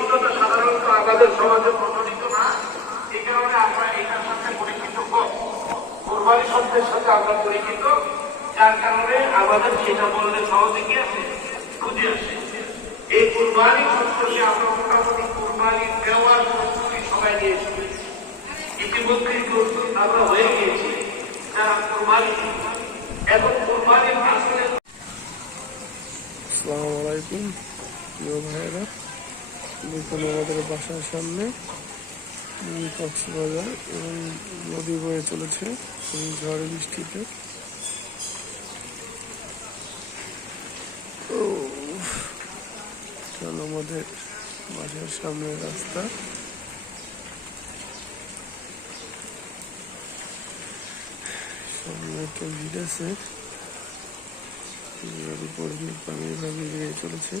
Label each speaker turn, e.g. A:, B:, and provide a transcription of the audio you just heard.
A: অভিজ্ঞতা সাধারণত আমাদের সমাজে প্রচলিত না। এই কারণে আমরা এটার সাথে পরিচিত কোরবানি শব্দের সাথে আমরা পরিচিত, যার কারণে আমাদের সেটা বললে সহজে কি আছে খুঁজে আসে। এই কোরবানি সম্পর্কে আমরা মোটামুটি কোরবানি দেওয়ার প্রস্তুতি সবাই নিয়েছি ইতিমধ্যেই প্রস্তুত আমরা হয়ে গিয়েছি, যারা কোরবানি এখন কোরবানির আসলে
B: আসসালামু আলাইকুম, প্রিয় ভাইয়েরা। দেখুন আমাদের বাসার সামনে কক্সবাজার এবং নদী বয়ে চলেছে ঝড় বৃষ্টিতে। আমাদের বাসার সামনে রাস্তা। সামনে একটা ভিড় আছে। উপর পানি ভাবে চলেছে।